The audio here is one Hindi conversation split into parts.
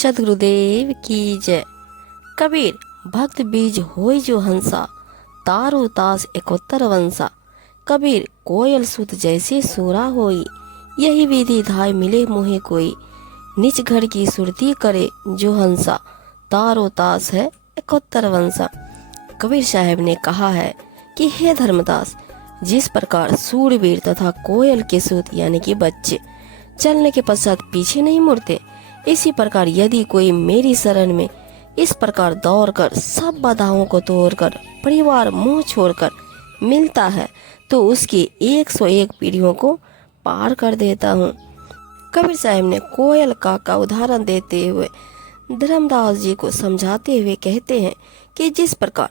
सद्गुरुदेव की जय। कबीर भक्त बीज होई जो हंसा, तारो तास एकोत्तर वंसा। कबीर कोयल सुत जैसे सूरा होई, यही विधि धाय मिले मोहे कोई। निज घर की सुरती करे जो हंसा, तारो तास है एकोत्तर वंसा। कबीर साहब ने कहा है कि हे धर्मदास, जिस प्रकार सूरवीर तथा कोयल के सूत यानी कि बच्चे चलने के पश्चात पीछे नहीं मुड़ते, इसी प्रकार यदि कोई मेरी शरण में इस प्रकार दौड़कर सब बाधाओं को तोड़कर परिवार मुंह छोड़कर मिलता है तो उसकी 101 पीढ़ियों को पार कर देता हूँ। कबीर साहब ने कोयल का उदाहरण देते हुए धर्मदास जी को समझाते हुए कहते हैं कि जिस प्रकार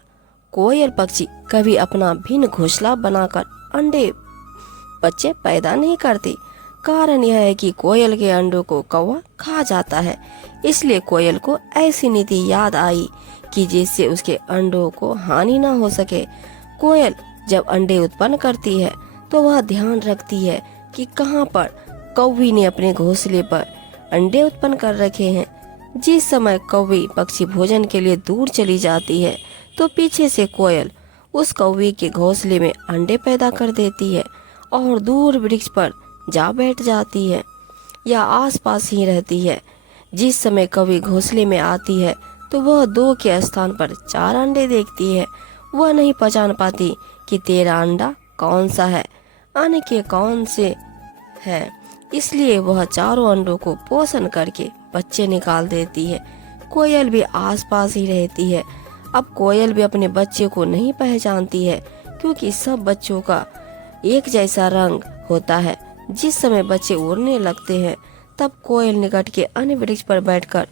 कोयल पक्षी कभी अपना भिन्न घोंसला बनाकर अंडे बच्चे पैदा नहीं करती, कारण यह है कि कोयल के अंडों को कौवा खा जाता है। इसलिए कोयल को ऐसी नीति याद आई कि जिससे उसके अंडों को हानि न हो सके। कोयल जब अंडे उत्पन्न करती है तो वह ध्यान रखती है कि कहाँ पर कौवी ने अपने घोंसले पर अंडे उत्पन्न कर रखे हैं। जिस समय कौवी पक्षी भोजन के लिए दूर चली जाती है तो पीछे से कोयल उस कौवी के घोंसले में अंडे पैदा कर देती है और दूर वृक्ष पर जा बैठ जाती है या आसपास ही रहती है। जिस समय कौवी घोंसले में आती है तो वह 2 के स्थान पर 4 अंडे देखती है। वह नहीं पहचान पाती कि तेरा अंडा कौन सा है, अन्य के कौन से है, इसलिए वह चारों अंडों को पोषण करके बच्चे निकाल देती है। कोयल भी आसपास ही रहती है। अब कोयल भी अपने बच्चे को नहीं पहचानती है क्योंकि सब बच्चों का एक जैसा रंग होता है। जिस समय बच्चे उड़ने लगते हैं तब कोयल निकट के अन्य वृक्ष पर बैठकर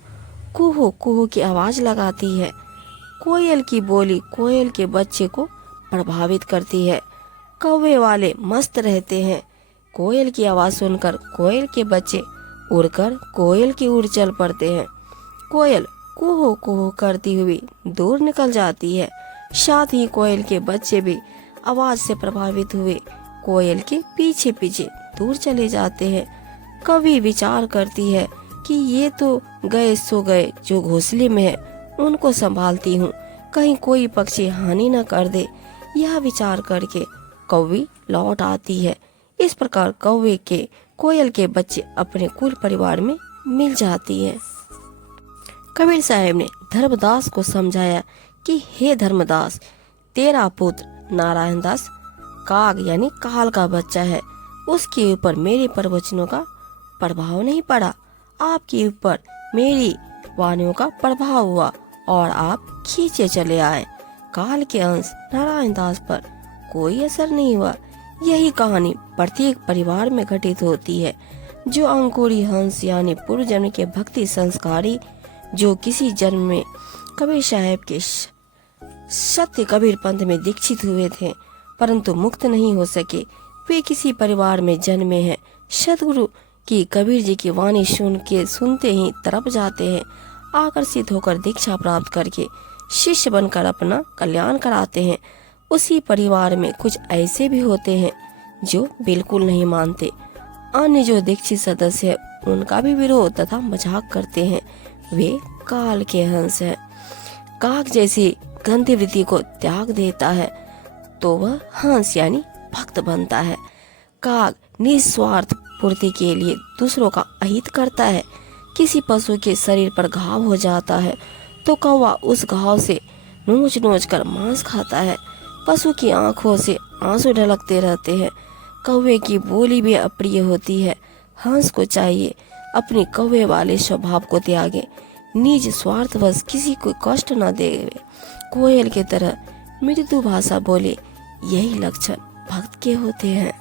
कुहू कुहू की आवाज लगाती है। कोयल की बोली कोयल के बच्चे को प्रभावित करती है। कौवे वाले मस्त रहते हैं। कोयल की आवाज सुनकर कोयल के बच्चे उड़कर कोयल की ओर चल पड़ते हैं। कोयल कुहू कुहू करती हुई दूर निकल जाती है। साथ ही कोयल के बच्चे भी आवाज से प्रभावित हुए कोयल के पीछे पीछे दूर चले जाते हैं। कवि विचार करती है कि ये तो गए सो गए, जो घोंसले में है उनको संभालती हूँ, कहीं कोई पक्षी हानि न कर दे। यह विचार करके कौवी लौट आती है। इस प्रकार कौवे के कोयल के बच्चे अपने कुल परिवार में मिल जाती है। कबीर साहब ने धर्मदास को समझाया कि हे धर्मदास, तेरा पुत्र नारायण दास काग यानी काल का बच्चा है, उसके ऊपर मेरे प्रवचनों का प्रभाव नहीं पड़ा। आपके ऊपर मेरी वाणियों का प्रभाव हुआ और आप खींचे चले आए। काल के अंश नारायण दास पर कोई असर नहीं हुआ। यही कहानी प्रत्येक परिवार में घटित होती है। जो अंकुरी हंस यानी पूर्व जन्म के भक्ति संस्कारी जो किसी जन्म में कबीर साहब के सत्य कबीर पंथ में दीक्षित हुए थे परंतु मुक्त नहीं हो सके, वे किसी परिवार में जन्मे हैं। सदगुरु की कबीर जी की वाणी सुनते ही तरफ जाते हैं। आकर्षित होकर दीक्षा प्राप्त करके शिष्य बनकर अपना कल्याण कराते हैं। उसी परिवार में कुछ ऐसे भी होते हैं जो बिल्कुल नहीं मानते। अन्य जो दीक्षित सदस्य है उनका भी विरोध तथा मजाक करते हैं। वे काल के हंस हैं। काग जैसी गंदी वृत्ति को त्याग देता है तो वह हंस यानी भक्त बनता है। काग निस्वार्थ पूर्ति के लिए दूसरों का अहित करता है। किसी पशु के शरीर पर घाव हो जाता है तो कौवा उस घाव से नोच नोच कर मांस खाता है। पशु की आंखों से आंसू ढलकते रहते हैं। कौवे की बोली भी अप्रिय होती है। हंस को चाहिए अपनी कौवे वाले स्वभाव को त्यागे, निज स्वार्थवश किसी को कष्ट न देवे, कोयल के तरह मृदु भाषा बोले। यही लक्षण भक्त के होते हैं।